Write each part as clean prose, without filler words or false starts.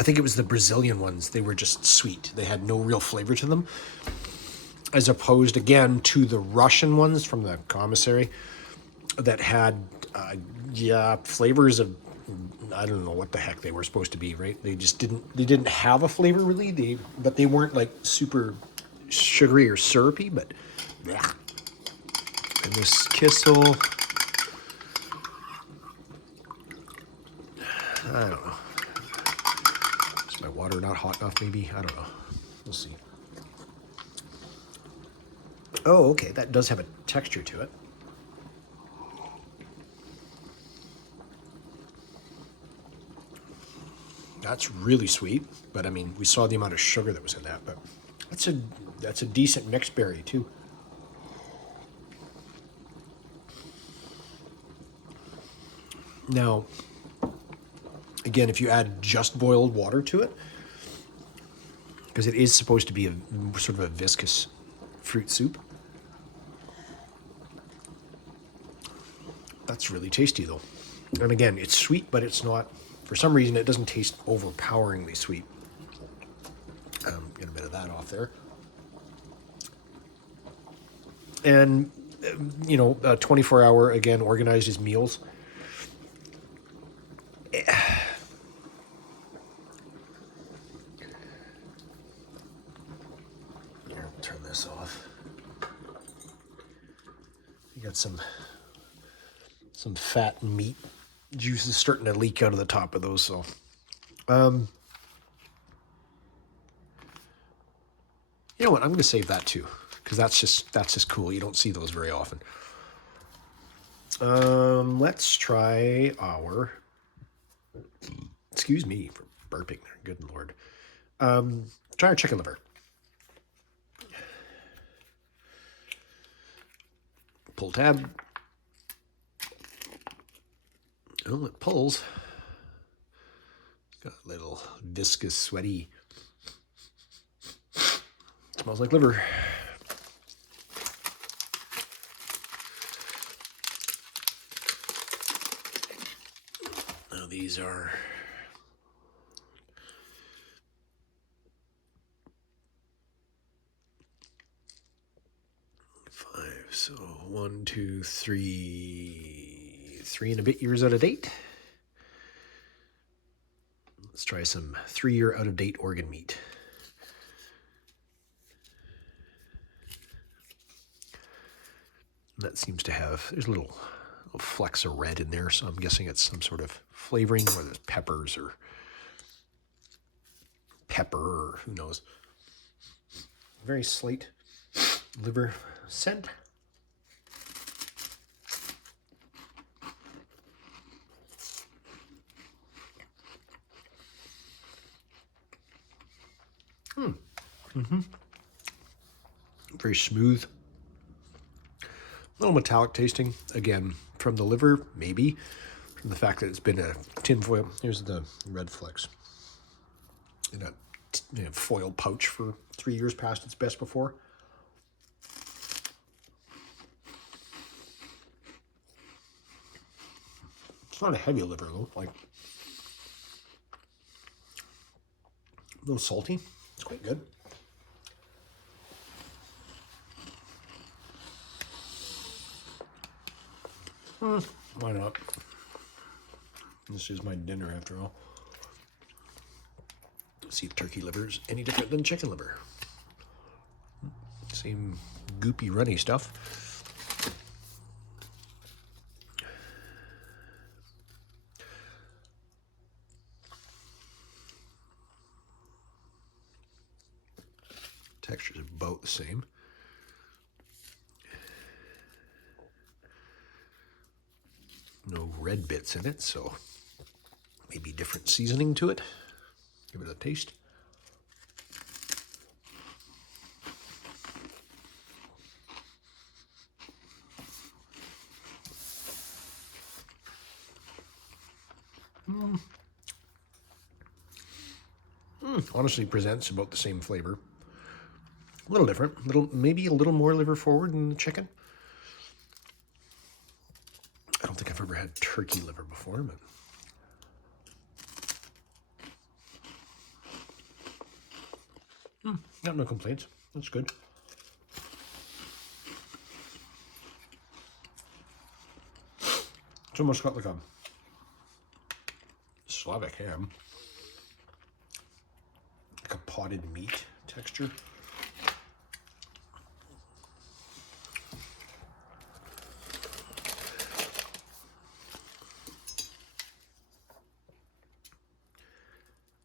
I think it was the Brazilian ones. They were just sweet. They had no real flavor to them. As opposed, again, to the Russian ones from the commissary that had, flavors of, I don't know what the heck they were supposed to be, right? They didn't have a flavor really. But they weren't like super sugary or syrupy, but yeah. And this Kissel, I don't know. Is my water not hot enough maybe? I don't know. We'll see. Oh, okay, that does have a texture to it. That's really sweet, but I mean, we saw the amount of sugar that was in that, but that's a decent mixed berry too. Now, again, if you add just boiled water to it, because it is supposed to be a sort of a viscous fruit soup, that's really tasty though. And again, it's sweet, but it's not, for some reason, it doesn't taste overpoweringly sweet. Get a bit of that off there. And, 24-hour, again, organized his meals. Here, I'll turn this off. You got some fat meat juices starting to leak out of the top of those, so you know what, I'm going to save that too, because that's just cool. You don't see those very often. Let's try our, excuse me for burping there, good lord. Try our chicken liver. Pull tab. Oh, it pulls. Got a little viscous, sweaty. Smells like liver. Now these are five. So 1, 2, 3, 3 and a bit years out of date. Let's try some 3-year out of date organ meat. That seems to have, there's a little flecks of red in there, so I'm guessing it's some sort of flavoring, or there's peppers or pepper, or who knows. Very slight liver scent. Very smooth. A little metallic tasting. Again, from the liver, maybe. From the fact that it's been a tin foil. Here's the red flecks. In a foil pouch for 3 years past its best before. It's not a heavy liver though. Like, a little salty. It's quite good. Why not? This is my dinner after all. Let's see if turkey liver is any different than chicken liver. Same goopy, runny stuff. Texture's about the same. No red bits in it, so maybe different seasoning to it. Give it a taste. Honestly, presents about the same flavor. A little different, maybe a little more liver forward than the chicken. I don't think I've ever had turkey liver before, but Got no complaints. That's good. It's almost got like a Slavic ham. Like a potted meat texture.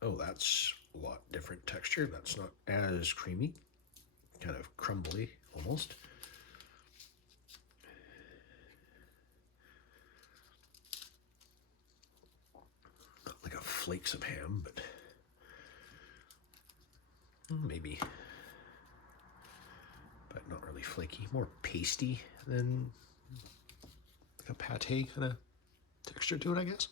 Oh, that's a lot different texture. That's not as creamy. Kind of crumbly, almost. Got like a flakes of ham, but maybe, but not really flaky. More pasty than like a pate kind of texture to it, I guess.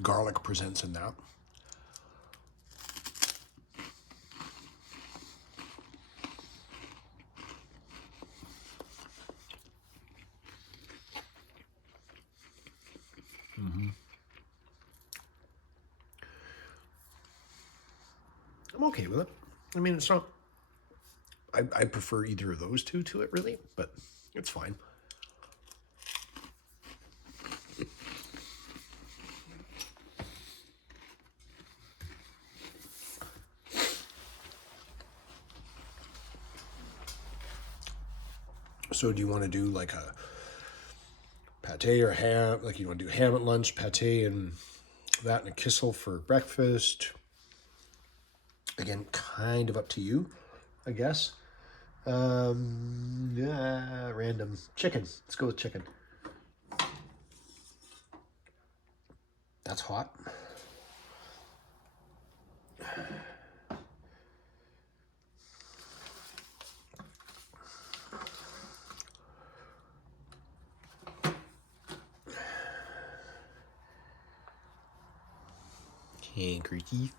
Garlic presents in that. I'm okay with it. I mean, it's not. I prefer either of those two to it, really, but it's fine. So do you want to do like a pate or ham? Like you want to do ham at lunch, pate and that and a kissel for breakfast? Again, kind of up to you, I guess. Yeah, random. Chicken. Let's go with chicken. That's hot. Handkerchief.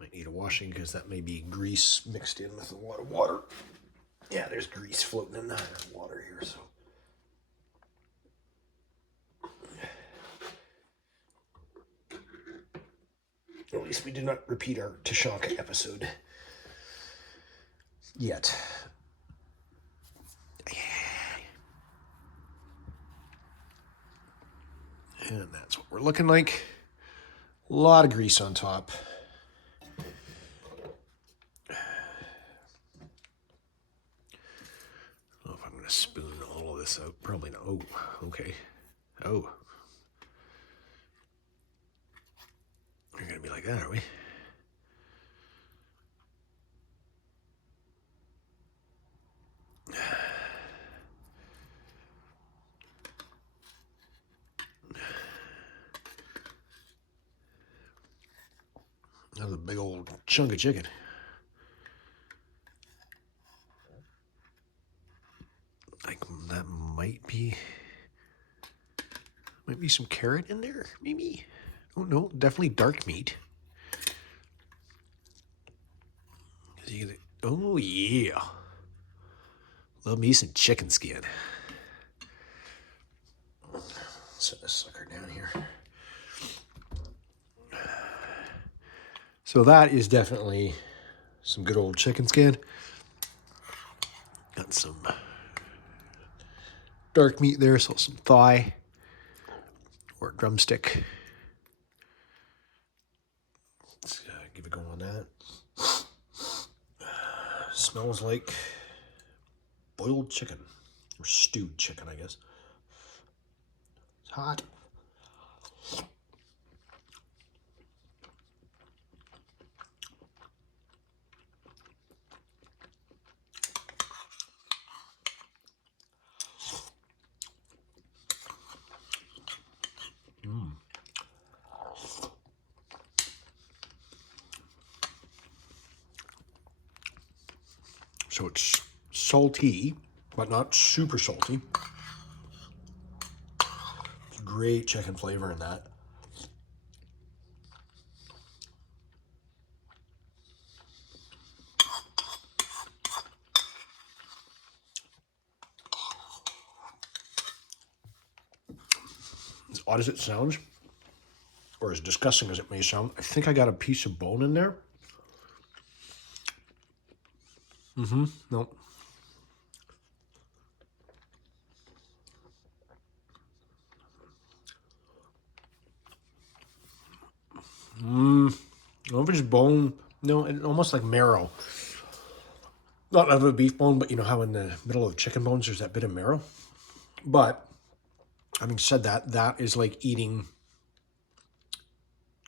Might need a washing because that may be grease mixed in with a lot of water. Yeah, there's grease floating in the water here, so. At least we did not repeat our Tashanka episode yet. And that's what we're looking like. A lot of grease on top. I don't know if I'm going to spoon all of this out. Probably not. Oh, okay. Oh. We're going to be like that, are we? That was a big old chunk of chicken. Like that might be some carrot in there, maybe. Oh no, definitely dark meat. Oh yeah, love me some chicken skin. Set this sucker down here. So that is definitely some good old chicken skin. Got some dark meat there, so some thigh or drumstick. Let's give a go on that. Smells like boiled chicken or stewed chicken, I guess. It's hot. So it's salty, but not super salty. Great chicken flavor in that. odd as it sounds, or as disgusting as it may sound, I think I got a piece of bone in there. No. I don't know if it's bone. No, it's almost like marrow. Not out of a beef bone, but you know how in the middle of chicken bones there's that bit of marrow? But having said that, that is like eating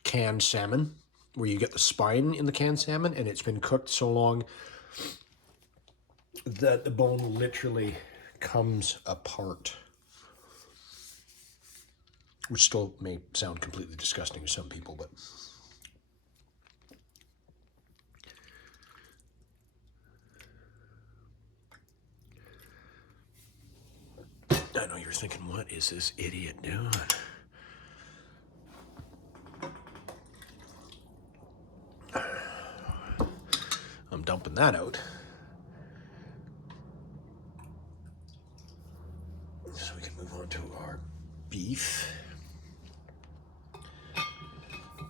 canned salmon, where you get the spine in the canned salmon and it's been cooked so long that the bone literally comes apart. Which still may sound completely disgusting to some people, but I know you're thinking, what is this idiot doing? I'm dumping that out. So we can move on to our beef.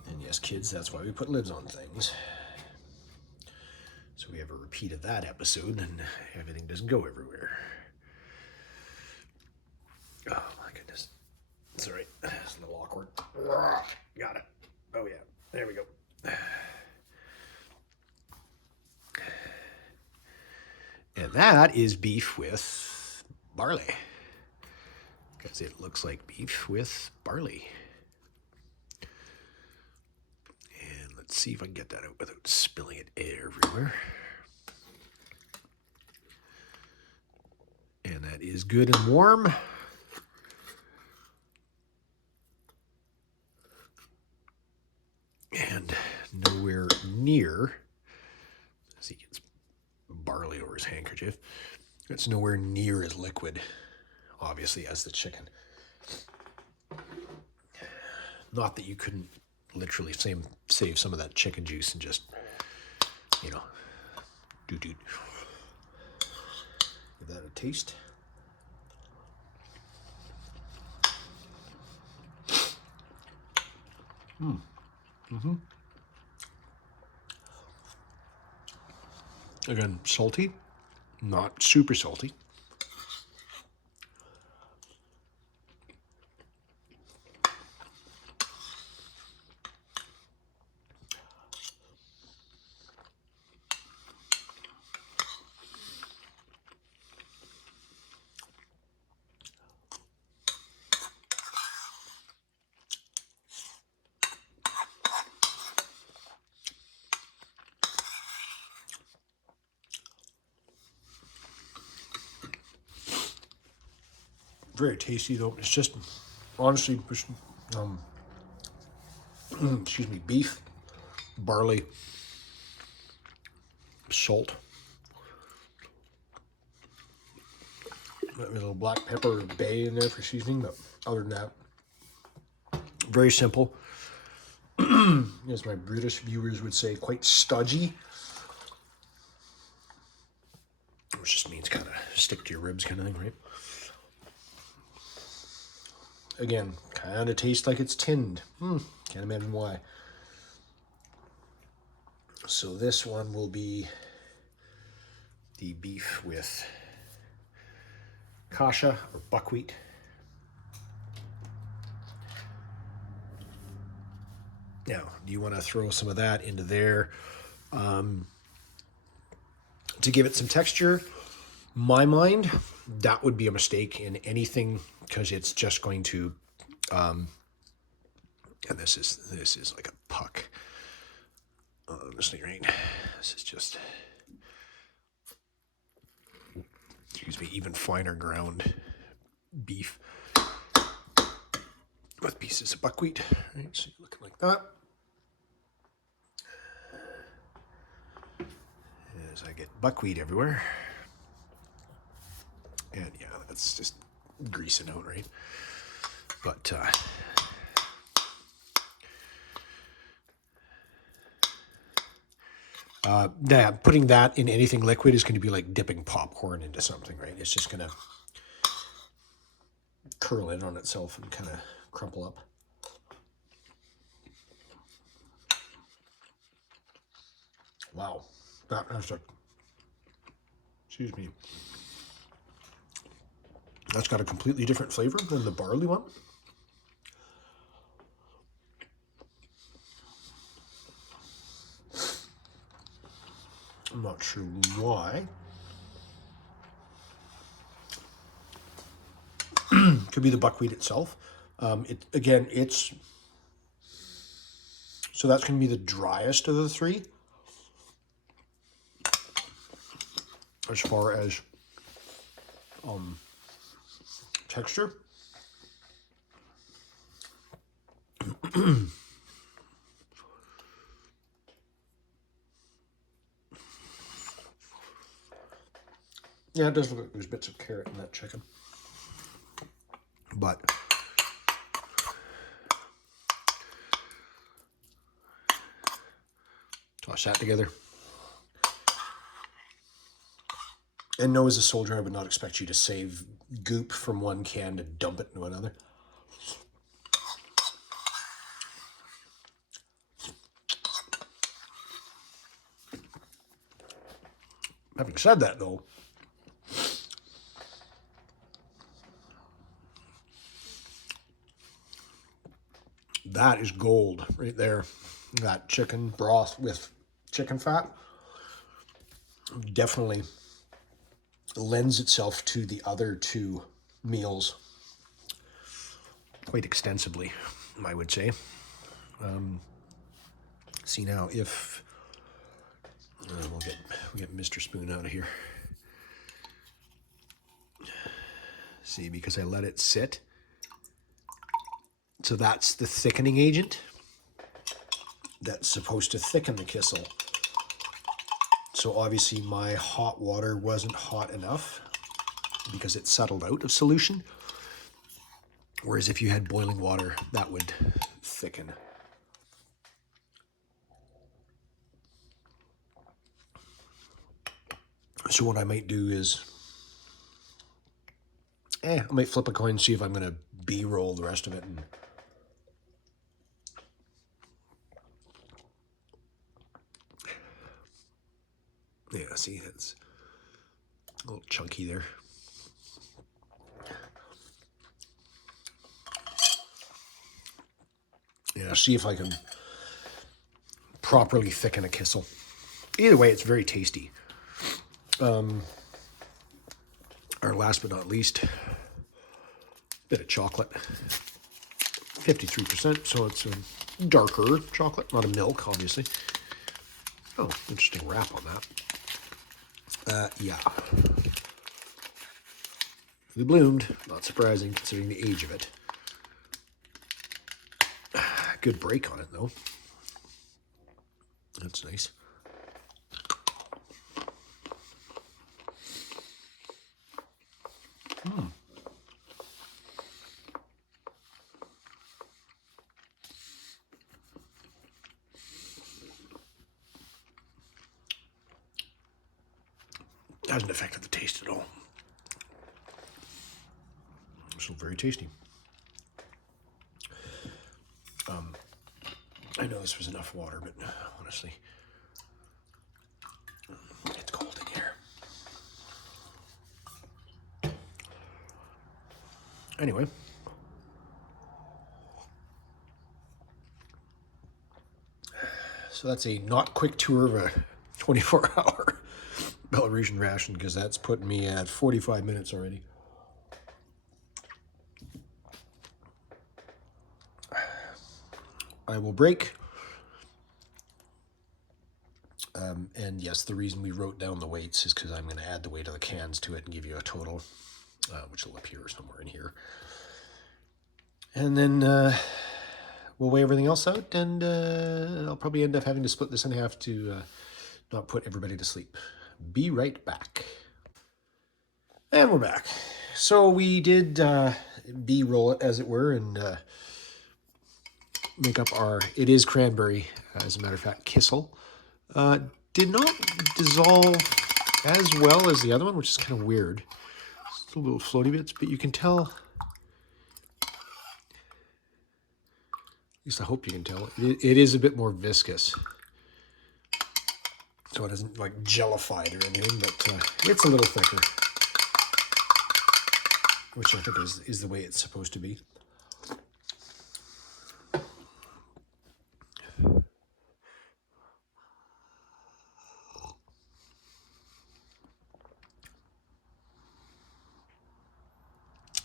And yes, kids, that's why we put lids on things. So we have a repeat of that episode and everything doesn't go everywhere. Oh my goodness. It's all right. It's a little awkward. Got it. Oh yeah. There we go. And that is beef with barley. Because it looks like beef with barley. And let's see if I can get that out without spilling it everywhere. And that is good and warm. And nowhere near, as he gets barley over his handkerchief, it's nowhere near as liquid, obviously, as the chicken. Not that you couldn't literally save some of that chicken juice and just, you know, give that a taste. Again, salty, not super salty. Very tasty though. It's just honestly, excuse me, beef, barley, salt, a little black pepper, bay in there for seasoning. But other than that, very simple. As my British viewers would say, quite stodgy. Which just means kind of stick to your ribs kind of thing, right? Again, kind of tastes like it's tinned. Can't imagine why. So this one will be the beef with kasha or buckwheat. Now, do you want to throw some of that into there to give it some texture? My mind, that would be a mistake in anything because it's just going to, and this is like a puck. Honestly, right? This is just, excuse me, even finer ground beef with pieces of buckwheat. Right, so looking like that. As I get buckwheat everywhere. And yeah, that's just greasing out, right? But yeah, putting that in anything liquid is going to be like dipping popcorn into something, right? It's just going to curl in on itself and kind of crumple up. Wow, that has a, excuse me, that's got a completely different flavor than the barley one. I'm not sure why. Could be the buckwheat itself. Again, it's, so that's going to be the driest of the three as far as texture. Yeah, it does look like there's bits of carrot in that chicken. But toss that together. And no, as a soldier, I would not expect you to save goop from one can to dump it into another. Having said that, though, that is gold right there. That chicken broth with chicken fat definitely lends itself to the other two meals quite extensively, I would say. See now if we'll get Mr. Spoon out of here. See, because I let it sit. So that's the thickening agent that's supposed to thicken the kissel. So obviously my hot water wasn't hot enough because it settled out of solution. Whereas if you had boiling water, that would thicken. So what I might do is, I might flip a coin and see if I'm going to B-roll the rest of it. And yeah, see, it's a little chunky there. Yeah, see if I can properly thicken a kissel. Either way, it's very tasty. Our last but not least, bit of chocolate. 53%, so it's a darker chocolate, not a milk, obviously. Oh, interesting wrap on that. Yeah. It bloomed, not surprising considering the age of it. Good break on it, though. That's nice. Hasn't affected the taste at all. Still very tasty. I know this was enough water, but honestly, it's cold in here. Anyway, so that's a not quick tour of a 24-hour Belarusian ration, because that's putting me at 45 minutes already. I will break. And yes, the reason we wrote down the weights is because I'm going to add the weight of the cans to it and give you a total, which will appear somewhere in here. And then we'll weigh everything else out, and I'll probably end up having to split this in half to not put everybody to sleep. Be right back. And we're back. So we did B-roll it, as it were, and make up our, it is cranberry, as a matter of fact, kissel. Did not dissolve as well as the other one, which is kind of weird. Still little floaty bits, but you can tell least I hope you can tell. It is a bit more viscous. So it isn't like jellified or anything, but it's a little thicker. Which I think is the way it's supposed to be.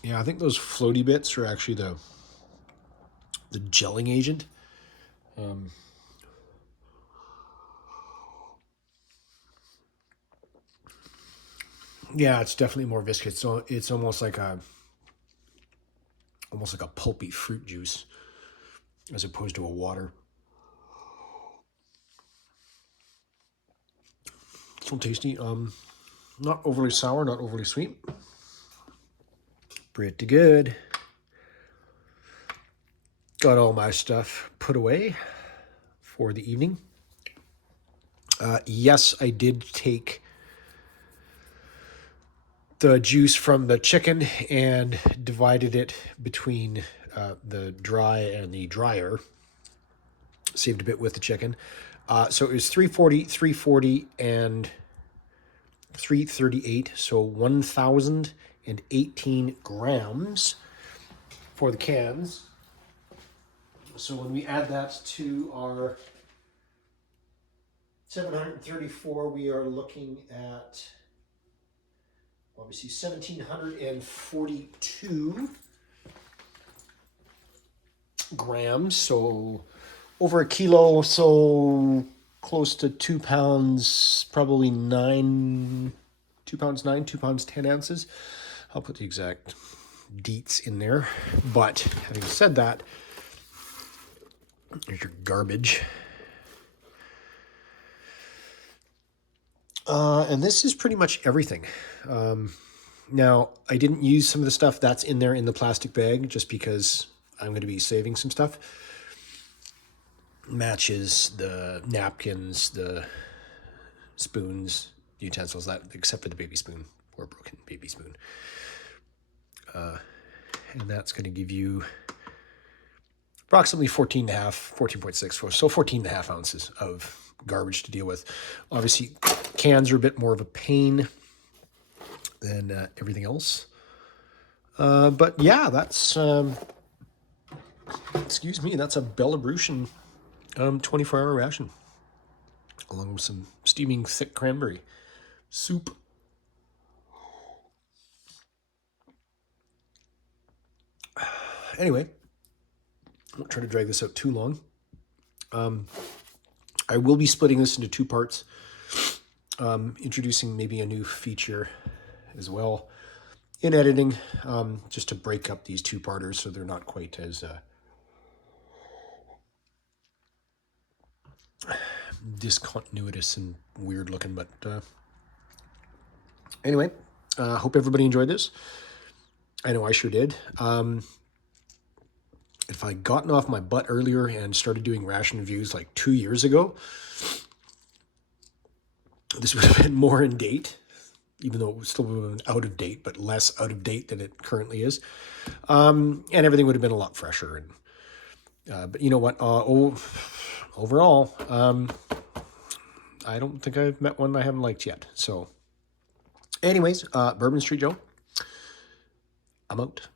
Yeah, I think those floaty bits are actually the gelling agent. Yeah, it's definitely more viscous. So it's almost like a pulpy fruit juice as opposed to a water. So tasty. Not overly sour, not overly sweet. Pretty good. Got all my stuff put away for the evening. Yes, I did take the juice from the chicken and divided it between the dry and the dryer. Saved a bit with the chicken. So it was 340, and 338. So 1,018 grams for the cans. So when we add that to our 734, we are looking at obviously 1,742 grams. So over a kilo, so close to 2 pounds, probably 2 pounds 9, 2 pounds 10 ounces. I'll put the exact deets in there. But having said that, here's your garbage. And this is pretty much everything. Now, I didn't use some of the stuff that's in there in the plastic bag just because I'm going to be saving some stuff. Matches, the napkins, the spoons, utensils, that except for the baby spoon or broken baby spoon. And that's going to give you approximately 14.6, so 14.5 ounces of garbage to deal with. Obviously, cans are a bit more of a pain than everything else. But yeah, that's, excuse me, that's a Belarusian 24-hour ration, along with some steaming thick cranberry soup. Anyway, I won't try to drag this out too long. I will be splitting this into 2 parts, introducing maybe a new feature as well in editing, just to break up these 2-parters so they're not quite as discontinuous and weird looking. But anyway, hope everybody enjoyed this. I know I sure did. If I'd gotten off my butt earlier and started doing ration reviews like 2 years ago, this would have been more in date, even though it would still have been out of date, but less out of date than it currently is. And everything would have been a lot fresher. And but you know what? Overall, I don't think I've met one I haven't liked yet. So anyways, Bourbon Street Joe, I'm out.